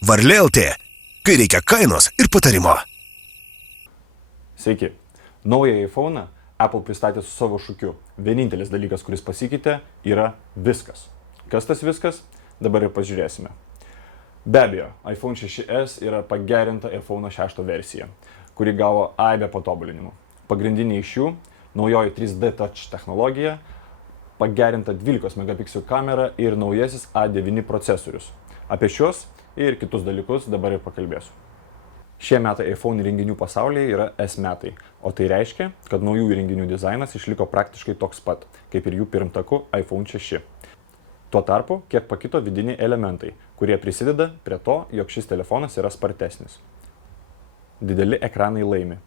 Varlė LT, kai reikia kainos ir patarimo. Sveiki. Naują iPhone'ą Apple pristatė su savo šūkiu. Vienintelis dalykas, kuris pasikeitė, yra viskas. Kas tas viskas? Dabar ir pažiūrėsime. Be abejo, iPhone 6s yra pagerinta iPhone 6 versija, kuri gavo aibę patobulinimų. Pagrindiniai iš jų – naujoji 3D Touch technologija, pagerinta 12 megapikselių kamera ir naujasis A9 procesorius. Apie šios ir kitus dalykus dabar ir pakalbėsiu. Šie metai iPhone įrenginių pasaulyje yra S metai, o tai reiškia, kad naujų įrenginių dizainas išliko praktiškai toks pat, kaip ir jų pirmtaku iPhone 6. Tuo tarpu, kiek pakito vidiniai elementai, kurie prisideda prie to, jog šis telefonas yra spartesnis. Dideli ekranai laimi.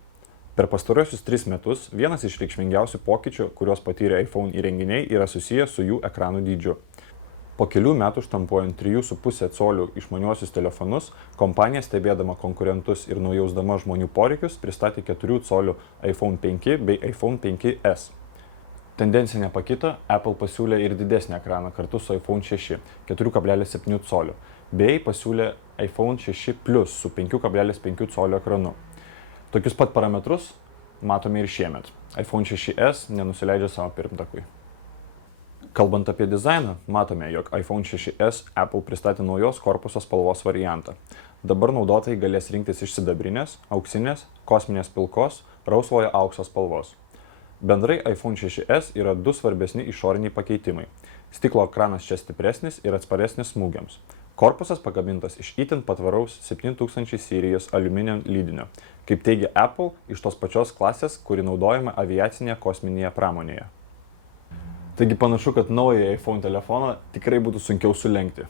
Per pastarosius 3 metus vienas iš reikšmingiausių pokyčių, kuriuos patyrė iPhone įrenginiai, yra susijęs su jų ekranų dydžiu. Po kelių metų štampuojant 3,5 colių išmaniuosius telefonus, kompanija stebėdama konkurentus ir nujausdama žmonių poreikius pristatė 4 colių iPhone 5 bei iPhone 5s. Tendencija nepakito, Apple pasiūlė ir didesnį ekraną kartu su iPhone 6 4,7 colių, bei pasiūlė iPhone 6 Plus su 5,5 colio ekranu. Tokius pat parametrus matome ir šiemet. iPhone 6s nenusileidžia savo pirmtakui. Kalbant apie dizainą, matome, jog iPhone 6s Apple pristatė naujos korpuso spalvos variantą. Dabar naudotojai galės rinktis iš sidabrinės, auksinės, kosminės pilkos, rausvojo aukso spalvos. Bendrai iPhone 6s yra 2 svarbesni išoriniai pakeitimai. Stiklo ekranas čia stipresnis ir atsparesnis smūgiams. Korpusas pagamintas iš itin patvaraus 7000 serijos aliuminio lydinio, kaip teigia Apple, iš tos pačios klasės, kuri naudojama aviacinėje kosminėje pramonėje. Taigi panašu, kad naują iPhone telefoną tikrai būtų sunkiau sulenkti.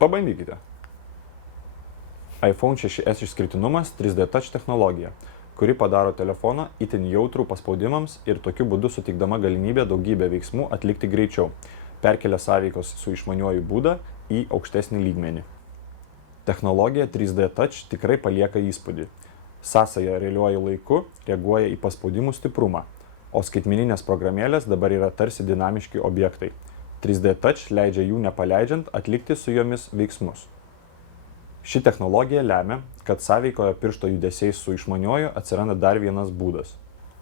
Pabandykite. iPhone 6s išskirtinumas 3D Touch technologija, kuri padaro telefoną itin jautrų paspaudimams ir tokiu būdu suteikdama galimybę daugybę veiksmų atlikti greičiau, perkelia sąveikos su išmaniuoju būdą į aukštesnį lygmenį. Technologija 3D Touch tikrai palieka įspūdį. Sąsaja realiuoju laiku reaguoja į paspaudimų stiprumą, o skaitmeninės programėlės dabar yra tarsi dinamiški objektai. 3D Touch leidžia jų nepaleidžiant atlikti su jomis veiksmus. Ši technologija lemia, kad sąveikoje piršto judesiais su išmaniuoju atsiranda dar vienas būdas.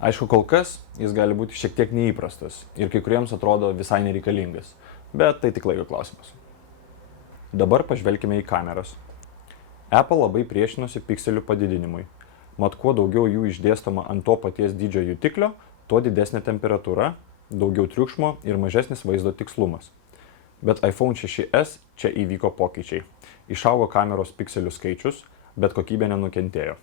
Aišku, kol kas jis gali būti šiek tiek neįprastas ir kai kuriems atrodo visai nereikalingas, bet tai tik laiko klausimas. Dabar pažvelkime į kameras. Apple labai priešinosi pikselių padidinimui. Mat, kuo daugiau jų išdėstoma ant to paties dydžio jutiklio, tuo didesnė temperatūra, daugiau triukšmo ir mažesnis vaizdo tikslumas. Bet iPhone 6s čia įvyko pokyčiai. Išaugo kameros pikselių skaičius, bet kokybė nenukentėjo.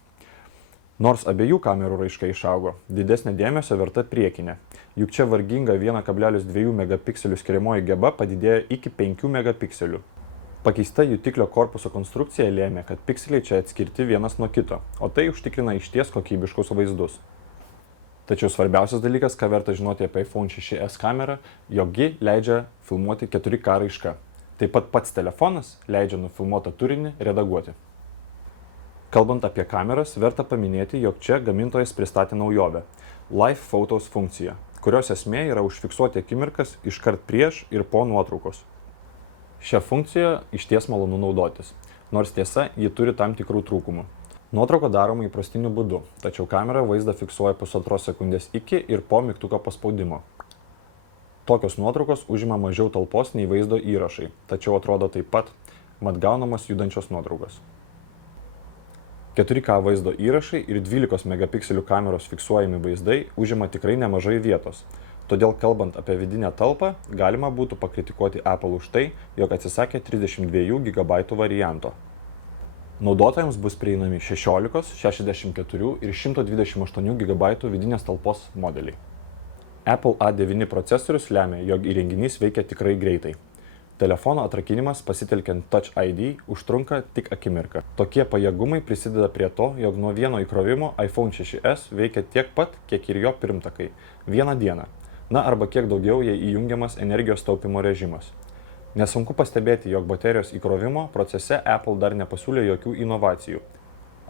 Nors abiejų kamerų raiška išaugo, didesnė dėmesio verta priekinė. Juk čia varginga 1,2 megapikselių skiriamoji geba padidėjo iki 5 megapikselių. Pakeista jutiklio korpuso konstrukcija lėmė, kad pikseliai čia atskirti vienas nuo kito, o tai užtikrina išties kokybiškus vaizdus. Tačiau svarbiausias dalykas, ką verta žinoti apie iPhone 6s kamerą, jog ji leidžia filmuoti 4K raiška. Taip pat pats telefonas leidžia nufilmuotą turinį redaguoti. Kalbant apie kameras, verta paminėti, jog čia gamintojas pristatė naujovę – Live Photos funkcija, kurios esmė yra užfiksuoti akimirkas iškart prieš ir po nuotraukos. Šią funkciją išties malonu naudotis, nors tiesa, ji turi tam tikrų trūkumų. Nuotrauka daroma įprastiniu būdu, tačiau kamera vaizdą fiksuoja 1,5 sekundės iki ir po mygtuko paspaudimo. Tokios nuotraukos užima mažiau talpos nei vaizdo įrašai, tačiau atrodo taip pat, mat gaunamos judančios nuotraukos. 4K vaizdo įrašai ir 12 megapikselių kameros fiksuojami vaizdai užima tikrai nemažai vietos. Todėl, kalbant apie vidinę talpą, galima būtų pakritikuoti Apple už tai, jog atsisakė 32 GB varianto. Naudotojams bus prieinami 16, 64 ir 128 GB vidinės talpos modeliai. Apple A9 procesorius lemia, jog įrenginys veikia tikrai greitai. Telefono atrakinimas pasitelkiant Touch ID užtrunka tik akimirką. Tokie pajėgumai prisideda prie to, jog nuo vieno įkrovimo iPhone 6s veikia tiek pat, kiek ir jo pirmtakai – vieną dieną. Na arba kiek daugiau jei įjungiamas energijos taupimo režimas. Nesunku pastebėti, jog baterijos įkrovimo procese Apple dar nepasiūlė jokių inovacijų.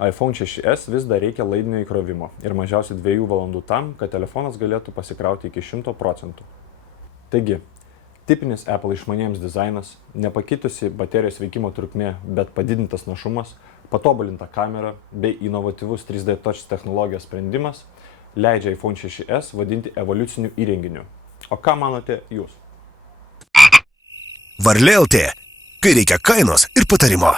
iPhone 6s vis dar reikia laidinio įkrovimo ir mažiausiai 2 valandų tam, kad telefonas galėtų pasikrauti iki 100%. Taigi, Tipinis Apple išmaniems dizainas, nepakitusi baterijos veikimo trukmė, bet padidintas našumas, patobulinta kamera bei inovatyvus 3D Touch technologijos sprendimas leidžia iPhone 6s vadinti evoliuciniu įrenginiu. O ką manote jūs? Varlė LT, kai reikia kainos ir patarimo.